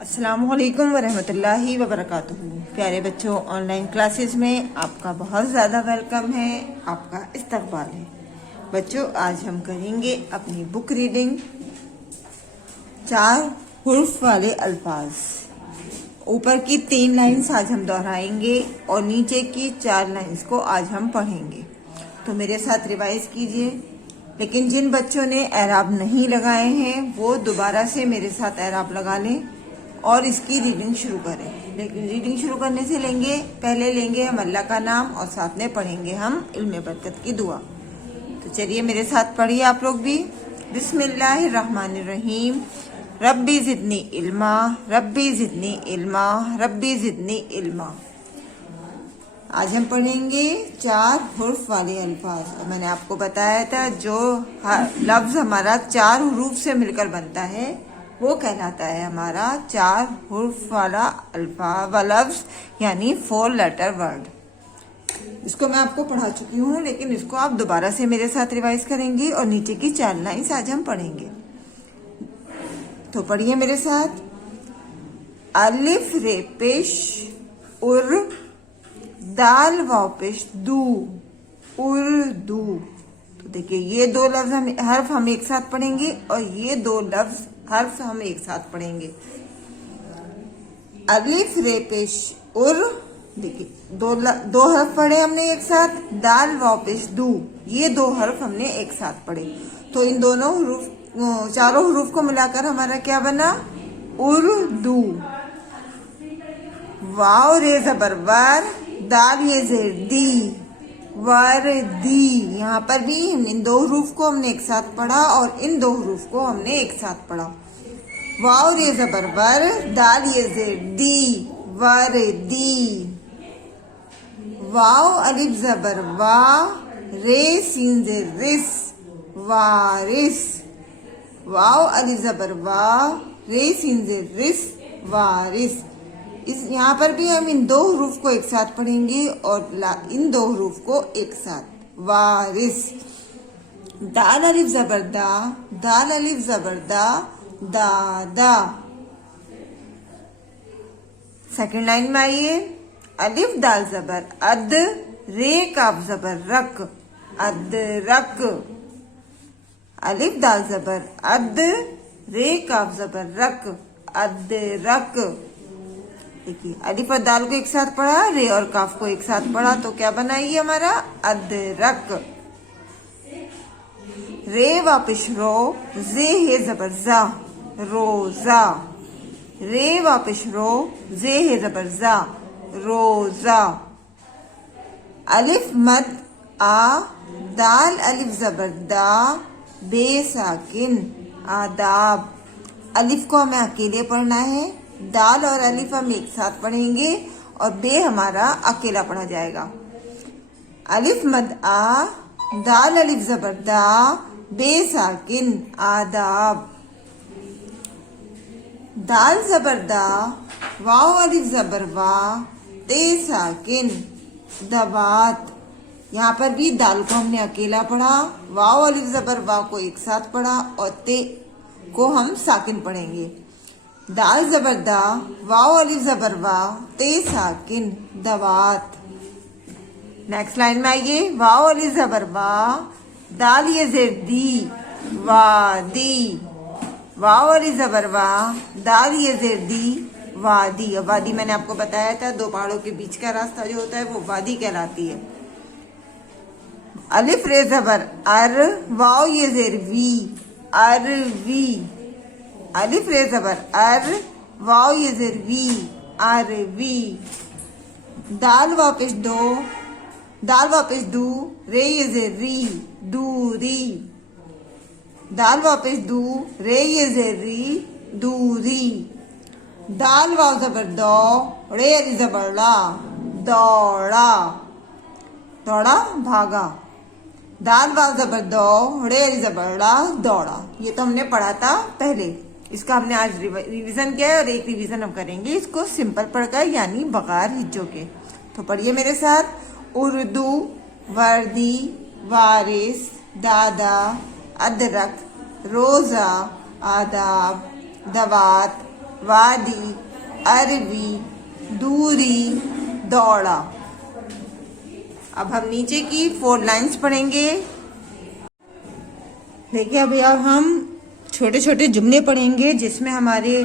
अस्सलामुअलैकुम वरहमतुल्लाहि वबरकातुहू। प्यारे बच्चों, ऑनलाइन क्लासेस में आपका बहुत ज़्यादा वेलकम है, आपका इस्तकबाल है। बच्चों, आज हम करेंगे अपनी बुक रीडिंग। 4 हुर्फ वाले अल्फाज। ऊपर की 3 लाइन्स आज हम दोहराएंगे और नीचे की 4 लाइन्स को आज हम पढ़ेंगे। तो मेरे साथ रिवाइज कीजिए। लेकिन जिन बच्चों ने एराब नहीं लगाए हैं वो दोबारा से मेरे साथ एराब लगा लें और इसकी रीडिंग शुरू करें। लेकिन रीडिंग शुरू करने से पहले लेंगे हम अल्लाह का नाम और साथ में पढ़ेंगे हम इल्म बरकत की दुआ। तो चलिए मेरे साथ पढ़िए आप लोग भी। बिस्मिल्लाहिर्रहमानिर्रहीम। रब्बी ज़िदनी इल्मा, रब्बी ज़िदनी इल्मा, रब्बी ज़िदनी इल्मा। आज हम पढ़ेंगे 4 हुर्फ वाले अल्फाज। और मैंने आपको बताया था जो लफ्ज हमारा 4 हुरूफ से मिलकर बनता है वो कहलाता है हमारा 4 हुर्फ वाला लफ्ज, यानी 4 लेटर वर्ड। इसको मैं आपको पढ़ा चुकी हूँ, लेकिन इसको आप दोबारा से मेरे साथ रिवाइज करेंगे और नीचे की 4 लाइन्स आज हम पढ़ेंगे। तो पढ़िए मेरे साथ। अलिफ रे पेश उर, दाल वाव पेश दू, उर्दू। तो देखिए ये 2 लफ्ज हर्फ हम एक साथ पढ़ेंगे और ये 2 लफ्ज हर्फ हम एक साथ पढ़ेंगे। अलिफ रे पेश उर, देखिए 2 हर्फ पढ़े हमने एक साथ। दाल वाव पेश दू, ये 2 हर्फ हमने एक साथ पढ़े। तो इन दोनों चारों हुरूफ को मिलाकर हमारा क्या बना? उर्दू। वाव रे जबर वर, दाल ये जेर दी, वर्दी। यहाँ पर भी इन 2 हुरूफ को हमने एक साथ पढ़ा और इन 2 हुरूफ को हमने एक साथ पढ़ा। वाव रे जबर वर, दाल ये जेर दी, वर्दी। वाव अलिफ जबर वा, रे सीन जेर रिस, वारिस। वाव अलिफ जबर वा, रे सीन जेर रिस, वारिस। यहाँ पर भी हम इन 2 हुरूफ को एक साथ पढ़ेंगे और इन 2 हुरूफ को एक साथ। वारिस। दाल अलिफ जबर दा, दाल अलिफ जबर दा, दादा। सेकंड लाइन में आइए। अलिफ दाल जबर अद, रे काफ जबर रक, अदरक। अलिफ दाल जबर अद, रे काफ जबर रक, अदरक। देखिए अलिफ और दाल को एक साथ पढ़ा, रे और काफ को एक साथ पढ़ा, तो क्या बना ये हमारा? अदरक। रे वापिश रो, जे है जबर जा, रोजा। रे वापिश रो, जे है जबर जा, रोजा। अलिफ मद आ, दाल अलिफ जबर दा, बेसाकिन, आदाब। अलिफ को हमें अकेले पढ़ना है, दाल और अलिफ हम एक साथ पढ़ेंगे और बे हमारा अकेला पढ़ा जाएगा। अलिफ मद आ, दाल अलिफ जबर दा, बेसाकिन, आदाब। दाल जबर दा, वाव अलिफ जबर वा, ते साकिन, दवात। यहाँ पर भी दाल को हमने अकेला पढ़ा, वाव अलिफ जबर वा को एक साथ पढ़ा और ते को हम साकिन पढ़ेंगे। दाल जबर दा, वाव अलिफ जबर वा, ते साकिन, दवात। नेक्स्ट लाइन में आइए। वाव अलिफ जबर वा, दाल ये जेर दी, वादी। वाव अलिफ जबर वा, दाल ये जेर दी, वादी। वादी मैंने आपको बताया था 2 पहाड़ों के बीच का रास्ता जो होता है वो वादी कहलाती है। अलिफ रे जबर अर, वाव ये जेर वी, अरवी। अलिफ रे जबर अर, वाव ये जेर वी, अरवी। दाल वापिश दो, दाल वापिश दू, रे ये जेर री, दूरी। दाल वापिश दू, रे ये जेर री, दूरी। दाल वाव जबर दो, रे अली जबर ला, दौड़ा। दौड़ा, भागा। दाल वाव जबर दो, रे अली जबर ला, दौड़ा। ये तो हमने पढ़ा था पहले, इसका हमने आज रिवीजन किया है और एक रिवीजन हम करेंगे इसको सिंपल पढ़कर, यानी बगैर हिज्जों के। तो पढ़िए मेरे साथ। उर्दू, वर्दी, वारिस, दादा, अदरक, रोजा, आदाब, दवात, वादी, अरबी, दूरी, दौड़ा। अब हम नीचे की 4 लाइंस पढ़ेंगे। देखिए अभी अब हम छोटे छोटे जुमले पढ़ेंगे जिसमें हमारे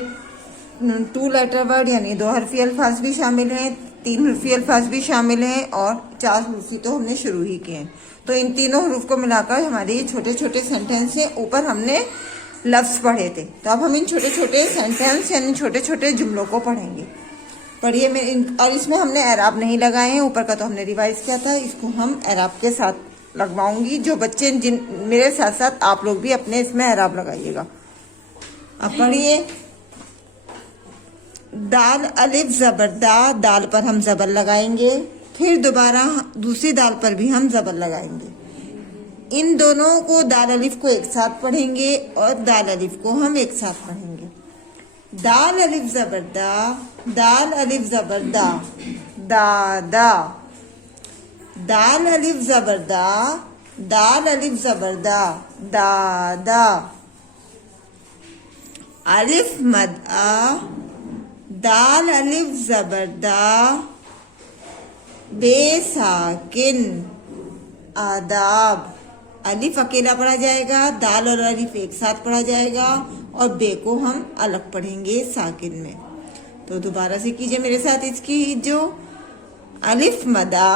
2 लेटर वर्ड यानी 2 हरफी अल्फाज भी शामिल हैं, 3 हरफी अल्फाज भी शामिल हैं और 4 हरफी तो हमने शुरू ही किए हैं। तो इन तीनों हरूफ को मिलाकर हमारे ये छोटे छोटे सेंटेंस हैं। ऊपर हमने लफ्ज पढ़े थे, तो अब हम इन छोटे छोटे सेंटेंस यानी छोटे छोटे जुमलों को पढ़ेंगे। पढ़िए और इसमें हमने एराब नहीं लगाए हैं, ऊपर का तो हमने रिवाइज किया था, इसको हम एराब के साथ लगवाऊंगी। जो बच्चे मेरे साथ साथ आप लोग भी अपने इसमें एराब लगाइएगा। अब पढ़िए। दाल अलिफ जबर दा, दाल पर हम जबर लगाएंगे, फिर दोबारा दूसरी दाल पर भी हम जबर लगाएंगे। इन दोनों को दाल अलिफ को एक साथ पढ़ेंगे और दाल अलिफ को हम एक साथ पढ़ेंगे। दाल अलिफ जबर दा, दाल अलिफ जबर दा, दादा। दाल अलिफ जबर दा, दाल अलिफ जबर दा, दादा। अलिफ मद आ, दाल अलिफ जबर दा, बेसाकिन, आदाब। अलिफ अकेला पढ़ा जाएगा, दाल और अलिफ एक साथ पढ़ा जाएगा और बे को हम अलग पढ़ेंगे साकिन में। तो दोबारा से कीजिए मेरे साथ इसकी जो अलिफ मदा,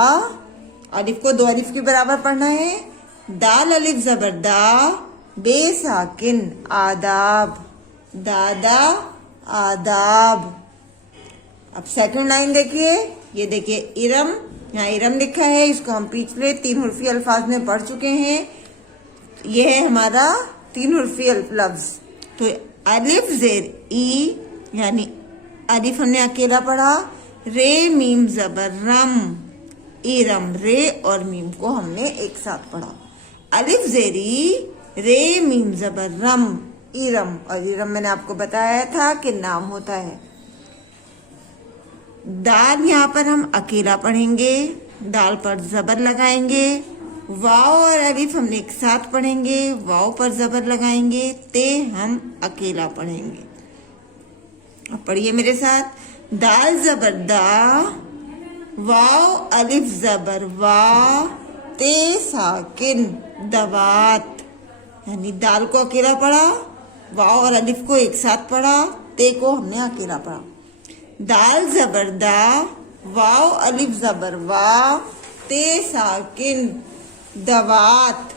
अलिफ को 2 अलिफ के बराबर पढ़ना है। दाल अलिफ जबर दा, बेसाकिन, आदाब, दादा, आदाब। अब सेकंड लाइन देखिए, ये देखिए इरम, यहाँ इरम लिखा है, इसको हम पिछले 3 हरफी अल्फाज में पढ़ चुके हैं। ये है हमारा 3 हरफी लफ्ज। तो अलिफ जेर ई यानी अलिफ हमने अकेला पढ़ा, रे मीम जबर रम, इरम, रे और मीम को हमने एक साथ पढ़ा। अलिफ जेरी, रे मीम जबर रम, इरम, और इरम मैंने आपको बताया था कि नाम होता है। दाल यहाँ पर हम अकेला पढ़ेंगे, दाल पर जबर लगाएंगे। वाव और अलिफ हमने एक साथ पढ़ेंगे, वाव पर जबर लगाएंगे। ते हम अकेला पढ़ेंगे। अब पढ़िए मेरे साथ। दाल जबर दा, वाव अलिफ जबर वा, ते साकिन, दवात। यानी दाल को अकेला पढ़ा, वाव और अलिफ को एक साथ पढ़ा, ते को हमने अकेला पढ़ा। दाल जबर दा, वाव अलिफ जबर वा, ते साकिन, दवात।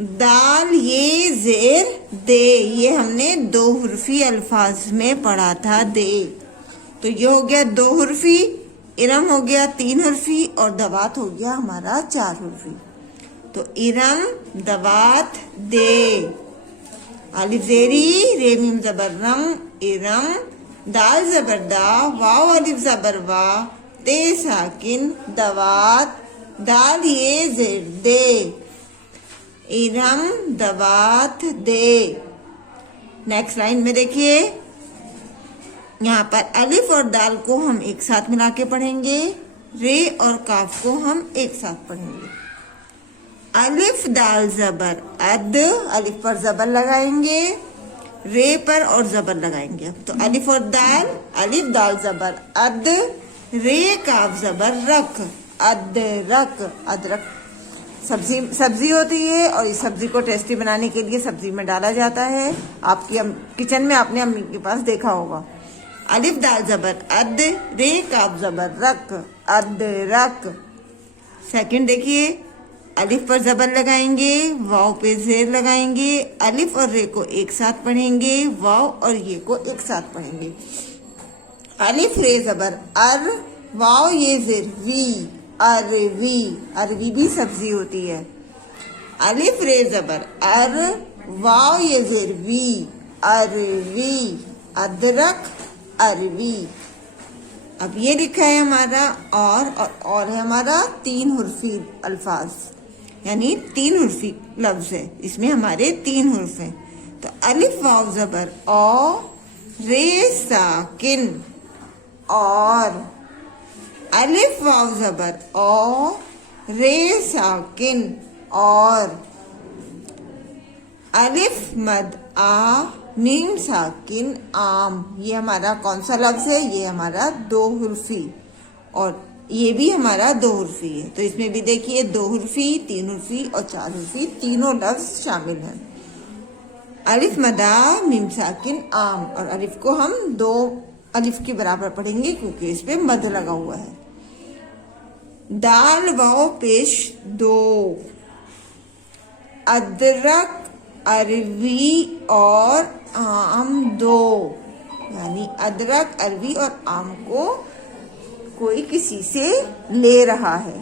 दाल ये जेर दे, ये हमने 2 हरफी अल्फाज में पढ़ा था दे। तो ये हो गया 2 हरफी, इरम हो गया 3 हरफी और दवात हो गया हमारा 4 हरफी। तो इरम, दवात, दे। अलिफ जेरी, रे मीम जबर रम, इरम। दाल जबर दा, वाव अलिफ जबर वा, ते साकिन, दवात। दाल ये जेर दे, इरम, दवात, दे। नेक्स्ट लाइन में देखिए, यहाँ पर अलिफ और दाल को हम एक साथ मिला के पढ़ेंगे, रे और काफ को हम एक साथ पढ़ेंगे। अलिफ दाल जबर अद, अलिफ पर जबर लगाएंगे, रे पर और जबर लगाएंगे। तो अलिफ और दाल, अलिफ दाल जबर अद, रे काफ जबर रख, अदरक। अदरक सब्जी होती है और इस सब्जी को टेस्टी बनाने के लिए सब्जी में डाला जाता है। आपकी किचन में आपने अम्मी के पास देखा होगा। अलिफ दाल जबर अद, रे काफ जबर रख, अदरक। सेकंड देखिए, अलिफ पर जबर लगाएंगे, वाव पे जेर लगाएंगे, अलिफ और रे को एक साथ पढ़ेंगे, वाव और ये को एक साथ पढ़ेंगे। अलिफ रे जबर अर, वाव ये जेर वी, अरवी। अरवी भी सब्जी होती है। अलिफ रे जबर अर, वाव ये जेर वी, अरवी, अदरक, अरवी। अब ये लिखा है हमारा और है हमारा 3 हरफी अल्फाज यानी 3 हरफी लफ्ज है। इसमें हमारे 3 हर्फ हैं। तो अलिफ वाव जबर औ, रे साकिन और, अलिफ वाव जबर औ, रे साकिन और। अलिफ मद आ, मीम साकिन आम, ये हमारा कौन सा लफ्ज है? ये हमारा दो हुर्फी, और ये भी हमारा दो हुर्फी है। तो इसमें भी देखिए दो हुर्फी, तीन हुर्फी और चार हुर्फी, तीनों लफ्ज शामिल हैं। अलिफ मदा मीम साकिन आम, और अलिफ को हम दो अलिफ के बराबर पढ़ेंगे क्योंकि इस पे मद लगा हुआ है। दाल वाओ पेश दो, अदरक अरवी और आम दो, यानी अदरक अरवी और आम को कोई किसी से ले रहा है।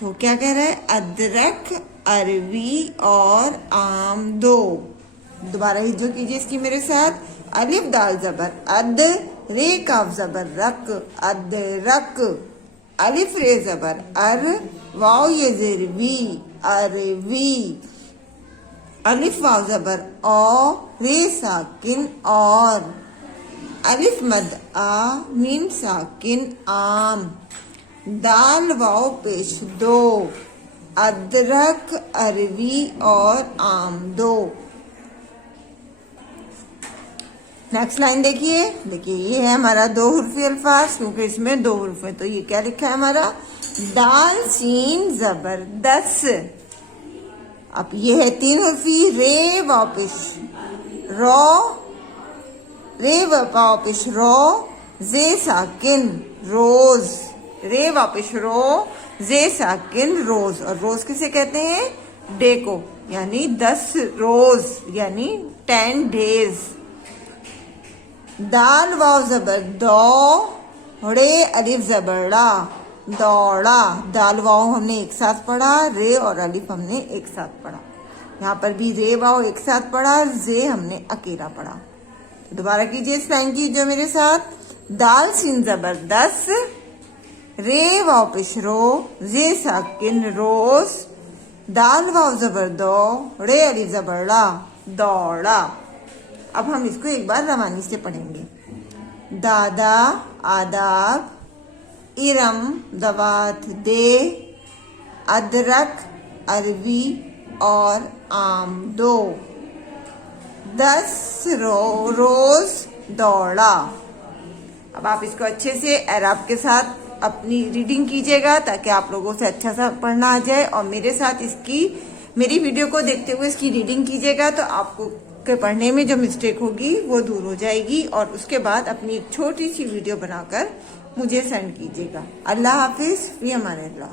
तो क्या कह रहा है? अदरक अरवी और आम दो। दोबारा हिज्जो कीजिए इसकी मेरे साथ। अलिफ दाल जबर अद, रे काफ जबर रक, अदरक, अलिफ रे जबर अर, वाओ ये जेर वी, अरवी, अलिफ वाव जबर औ, रे साकिन और, अलिफ मद आ, मीम साकिन आम, दाल वाव पेश दो, अदरक अरवी और आम दो। नेक्स्ट लाइन देखिए, ये है हमारा दो हुर्फी अल्फाज क्योंकि इसमें दो हुर्फ है। तो ये क्या लिखा है हमारा? दाल सीन जबर दस। अब ये है तीन हुर्फी, रे वापिश रो, रे वापिश रो, जे साकिन रोज, रे वापिश रो, जे साकिन रोज। और रोज किसे कहते हैं? डे को, यानी 10 रोज, यानी 10 डेज। दाल वाव जबर दो, रे अलिफ जबरड़ा, दौड़ा। दाल वाव हमने एक साथ पढ़ा, रे और अलिफ हमने एक साथ पढ़ा। यहाँ पर भी रे वाव एक साथ पढ़ा, जे हमने अकेला पढ़ा। तो दोबारा कीजिए इस लाइन की जो मेरे साथ। दाल सीन जबर दस, रे वाव पेश रो, जे साकिन रोज, दाल वाव जबर दो, रे अलिफ जबरड़ा, दौड़ा। अब हम इसको एक बार रवानी से पढ़ेंगे। दादा आदाब, इरम दवात दे, अदरक अरवी और आम दो, 10 रोज दौड़ा। अब आप इसको अच्छे से एराब के साथ अपनी रीडिंग कीजिएगा ताकि आप लोगों से अच्छा सा पढ़ना आ जाए, और मेरे साथ मेरी वीडियो को देखते हुए इसकी रीडिंग कीजिएगा तो आपको के पढ़ने में जो मिस्टेक होगी वो दूर हो जाएगी। और उसके बाद अपनी एक छोटी सी वीडियो बनाकर मुझे सेंड कीजिएगा। अल्लाह हाफिज, फी अमान अल्लाह।